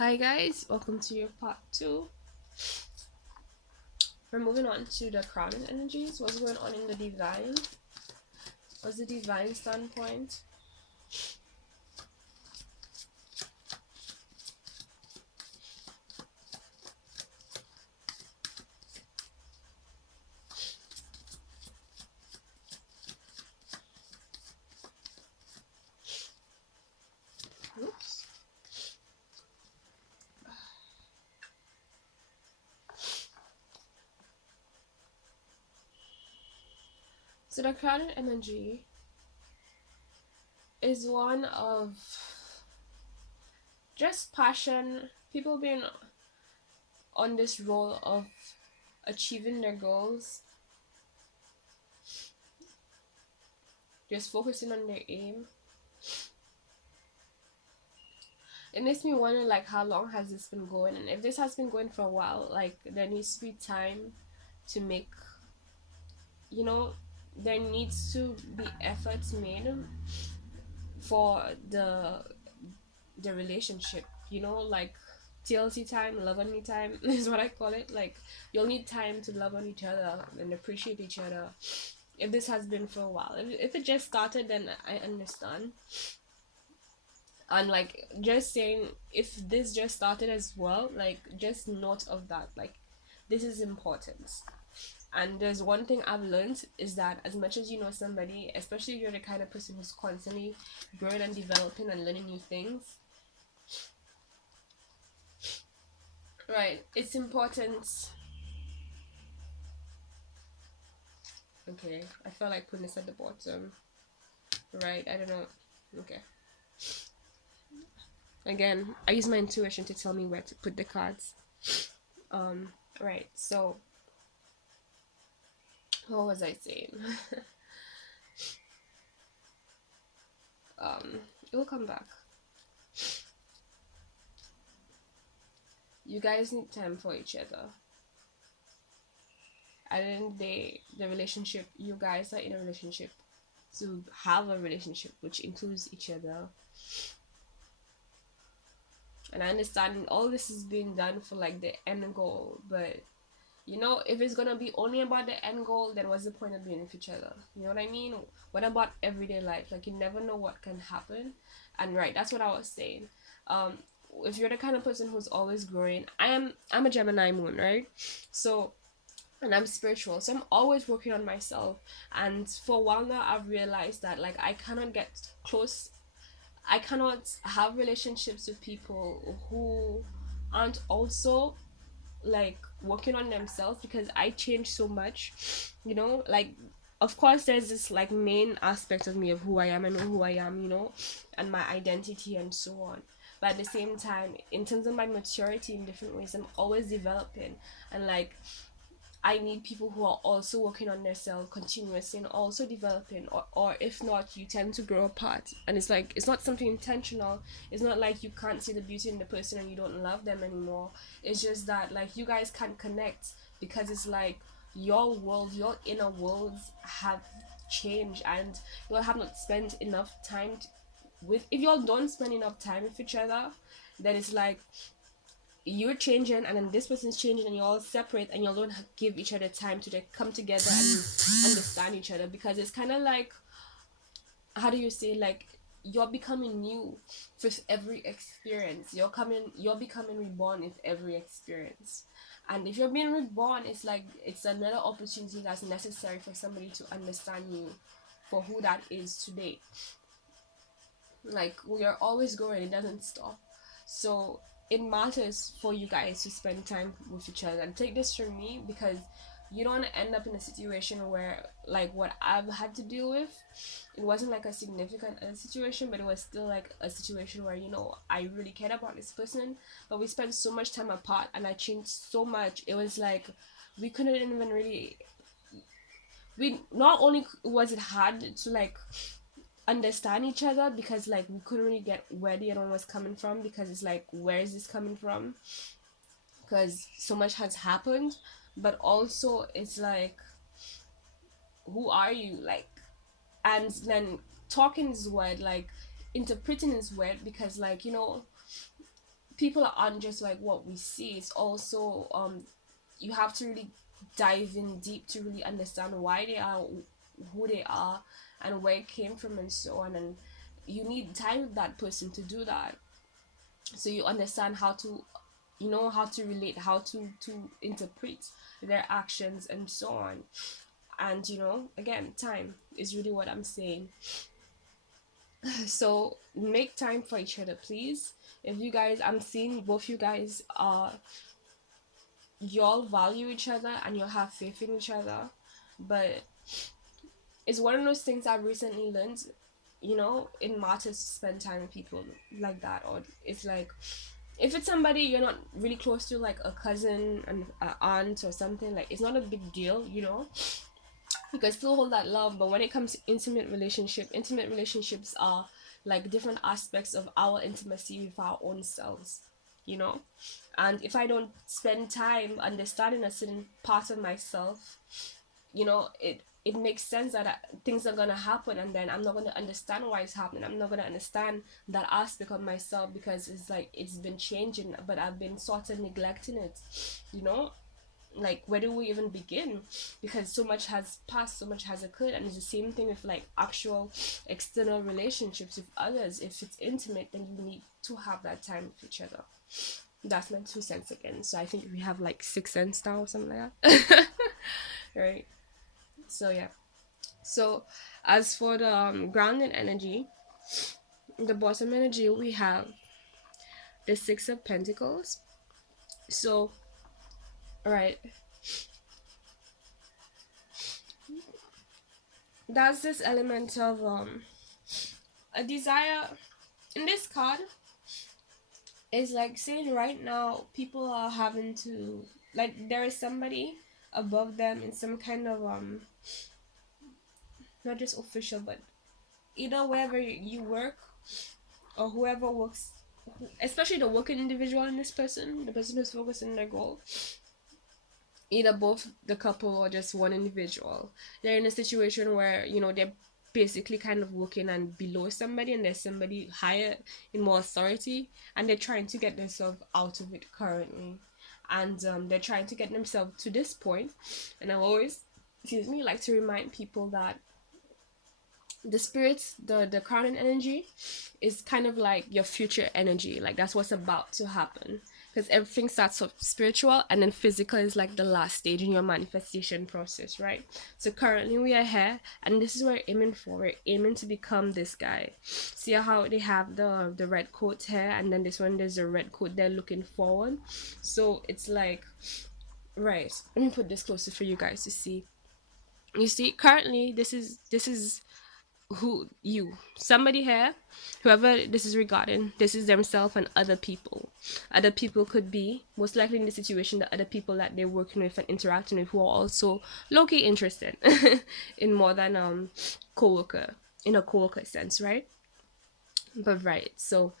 Hi guys, welcome to your part two. We're moving on to the crowded energies. What's going on in the divine? What's the divine standpoint? Oops. So the crowded energy is one of just passion, people being on this role of achieving their goals, just focusing on their aim. It makes me wonder like how long has this been going, and if this has been going for a while, like there needs to be time to make, you know, there needs to be efforts made for the relationship, like TLC time, love on me time is what I call it. Like you'll need time to love on each other and appreciate each other. If this has been for a while, if it just started, then I understand. And like just saying, if this just started as well, like just note of that, like this is important. And there's one thing I've learned is that as much as you know somebody, especially if you're the kind of person who's constantly growing and developing and learning new things, right, it's important. Okay, I feel like putting this at the bottom. Right, I don't know. Okay. Again, I use my intuition to tell me where to put the cards. Right, so what was I saying? It will come back. You guys need time for each other. At the end of the day, the relationship, you guys are in a relationship to have a relationship which includes each other. And I understand all this is being done for like the end goal, but if it's gonna be only about the end goal, then what's the point of being with each other? You know what I mean? What about everyday life? Like you never know what can happen. And right, that's what I was saying. Um, if you're the kind of person who's always growing, I'm a Gemini moon, right? So and I'm spiritual, so I'm always working on myself. And for a while now, I've realized that like I cannot get close. I cannot have relationships with people who aren't also like working on themselves, because I change so much, like of course there's this like main aspect of me of who I am and who I am, and my identity and so on. But at the same time, in terms of my maturity in different ways, I'm always developing. And like I need people who are also working on themselves continuously and also developing, or if not, you tend to grow apart. And it's like it's not something intentional. It's not like you can't see the beauty in the person and you don't love them anymore. It's just that like you guys can't connect because it's like your world, your inner worlds have changed, and you all have not spent enough time with. If you all don't spend enough time with each other, then it's like you're changing and then this person's changing and you're all separate and you all don't give each other time to like come together and understand each other, because it's kind of like, how do you say, like you're becoming new with every experience. You're becoming reborn with every experience. And if you're being reborn, it's like it's another opportunity that's necessary for somebody to understand you for who that is today. Like we are always growing, it doesn't stop. So it matters for you guys to spend time with each other. And take this from me, because you don't end up in a situation where like what I've had to deal with, it wasn't like a significant situation, but it was still like a situation where I really cared about this person, but we spent so much time apart and I changed so much. It was like we couldn't even really, we not only was it hard to like understand each other, because like we couldn't really get where the other one was coming from, because it's like, where is this coming from, because so much has happened. But also it's like, who are you, like, and then talking is weird, like interpreting is weird, because like people aren't just like what we see. It's also you have to really dive in deep to really understand why they are who they are and where it came from and so on. And you need time with that person to do that, so you understand how to, how to relate, how to interpret their actions and so on. And again, time is really what I'm saying. So make time for each other, please. If you guys, I'm seeing both you guys are, y'all value each other and you'll have faith in each other. But it's one of those things I've recently learned, it matters to spend time with people like that. Or it's like, if it's somebody you're not really close to, like a cousin and an aunt or something, like it's not a big deal, you can still hold that love. But when it comes to intimate relationships are like different aspects of our intimacy with our own selves, and if I don't spend time understanding a certain part of myself, it makes sense that things are gonna happen, and then I'm not gonna understand why it's happening. I'm not gonna understand that aspect of myself, because it's like it's been changing, but I've been sort of neglecting it, like where do we even begin? Because so much has passed, so much has occurred. And it's the same thing with like actual external relationships with others. If it's intimate, then you need to have that time with each other. That's my 2 cents again. So I think we have like 6 cents now or something like that. Right. So yeah. So as for the grounding energy, the bottom energy, we have the 6 of Pentacles. So right, that's this element of a desire. In this card, it's like saying right now people are having to, like, there is somebody above them in some kind of not just official, but either wherever you work or whoever works, especially the working individual in this person, the person who's focused on their goal, either both the couple or just one individual, they're in a situation where they're basically kind of working and below somebody, and there's somebody higher in more authority, and they're trying to get themselves out of it currently. And they're trying to get themselves to this point. And I always, like to remind people that the spirits, the crowning energy is kind of like your future energy. Like that's what's about to happen, because everything starts off spiritual, and then physical is like the last stage in your manifestation process, right? So currently we are here, and this is what we're aiming for. We're aiming to become this guy. See how they have the red coat here, and then this one, there's a red coat there looking forward. So it's like, right, let me put this closer for you guys to see. You see, currently this is somebody here, whoever this is regarding, this is themselves and other people could be most likely in the situation, the other people that they're working with and interacting with, who are also low-key interested in more than co-worker, in a co-worker sense, right? But right, so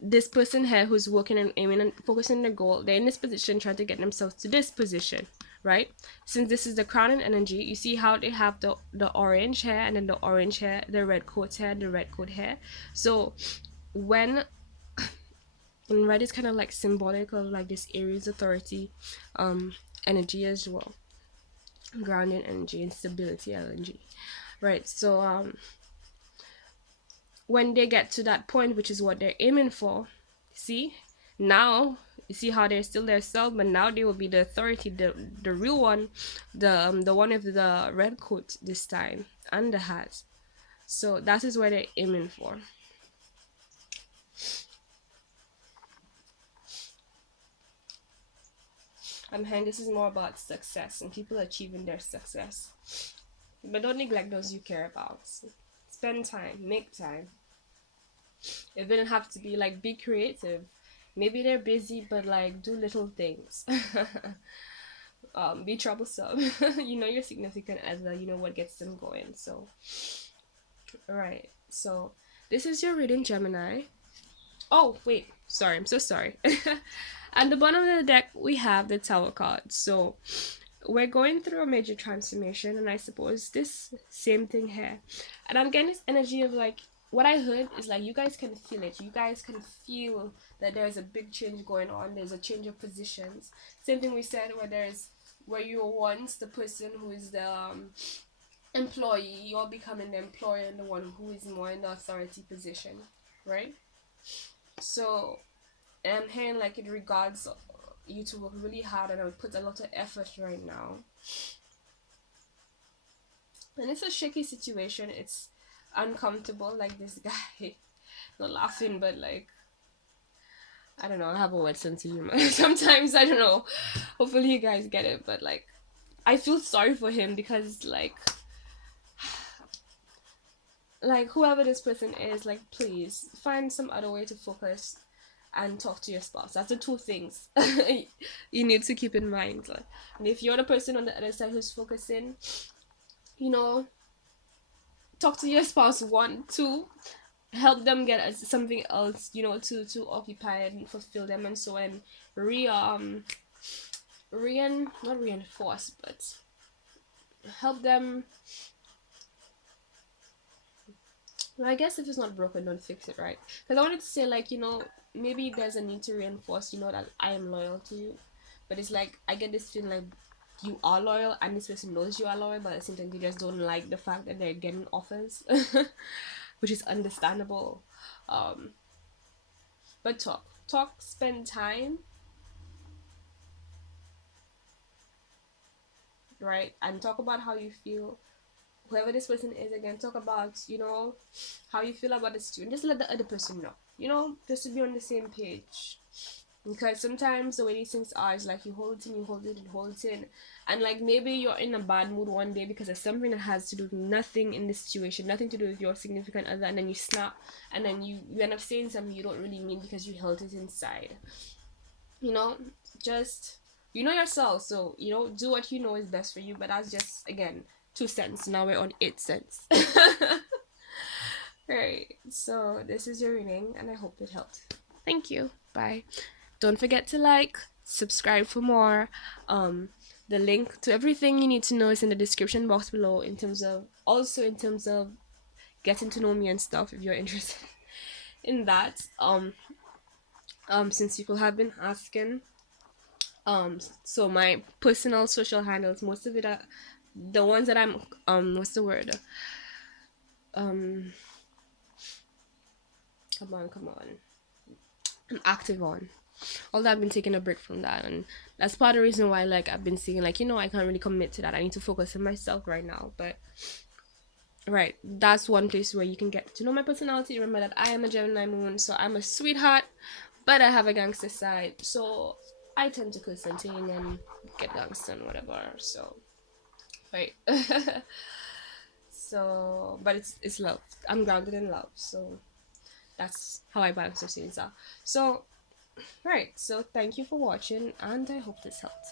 this person here who's working and aiming and focusing on their goal, they're in this position trying to get themselves to this position, right? Since this is the crowning energy, you see how they have the orange hair, and then the orange hair, the red coat hair, the red coat hair. So when in red is kind of like symbolic of like this Aries authority energy as well, grounding energy and stability energy, right? So when they get to that point, which is what they're aiming for, see, now you see how they're still their self, but now they will be the authority, the real one, the one with the red coat this time and the hat. So that is what they're aiming for. I'm hearing this is more about success and people achieving their success, but don't neglect those you care about. Spend time, make time. It didn't have to be like be creative. Maybe they're busy, but like do little things. Be troublesome. Your significant other, what gets them going. So right, so this is your reading, Gemini. Oh wait, sorry, I'm so sorry. At the bottom of the deck we have the Tower card. So we're going through a major transformation, and I suppose this same thing here, and I'm getting this energy of like what I heard is like you guys can feel it. You guys can feel that there's a big change going on. There's a change of positions. Same thing we said where you were once the person who is the employee, you're becoming the employer and the one who is more in the authority position, right? So I'm hearing like it regards you to work really hard and put a lot of effort right now. And it's a shaky situation. It's uncomfortable. Like this guy, not laughing, but like I don't know. I have a wet sense of humor. Sometimes I don't know. Hopefully you guys get it, but like I feel sorry for him because like whoever this person is, like please find some other way to focus and talk to your spouse. That's the two things you need to keep in mind. Like, and if you're the person on the other side who's focusing, you know, talk to your spouse. One, two, help them get something else, you know, to occupy and fulfill them, and so and not reinforce, but help them. Well, I guess if it's not broken, don't fix it, right? Because I wanted to say, like, you know, maybe there's a need to reinforce, you know, that I am loyal to you. But it's like, I get this feeling like you are loyal and this person knows you are loyal, but at the same time, you just don't like the fact that they're getting offers, which is understandable. Um, but talk, spend time, right? And talk about how you feel. Whoever this person is, again, talk about, you know, how you feel about the situation. Just let the other person know, you know, just to be on the same page. Because sometimes the way these things are is like you hold it in, you hold it, and hold it in. And like maybe you're in a bad mood one day because of something that has to do with nothing in this situation, nothing to do with your significant other, and then you snap and then you end up saying something you don't really mean because you held it inside. You know, just you know yourself, so you know, do what you know is best for you. But that's just again 2 cents. Now we're on 8 cents. Right. So this is your reading and I hope it helped. Thank you. Bye. Don't forget to like, subscribe for more. The link to everything you need to know is in the description box below, in terms of getting to know me and stuff if you're interested in that. Since people have been asking. So my personal social handles, most of it are the ones that I'm what's the word? Come on. I'm active on. Although I've been taking a break from that, and that's part of the reason why like I've been seeing like, you know, I can't really commit to that. I need to focus on myself right now. But right, that's one place where you can get to know my personality. Remember that I am a Gemini moon, so I'm a sweetheart, but I have a gangster side. So I tend to Constantine and get gangster and whatever. So right. So but it's love. I'm grounded in love. So that's how I balance those things out. So right, so thank you for watching and I hope this helped.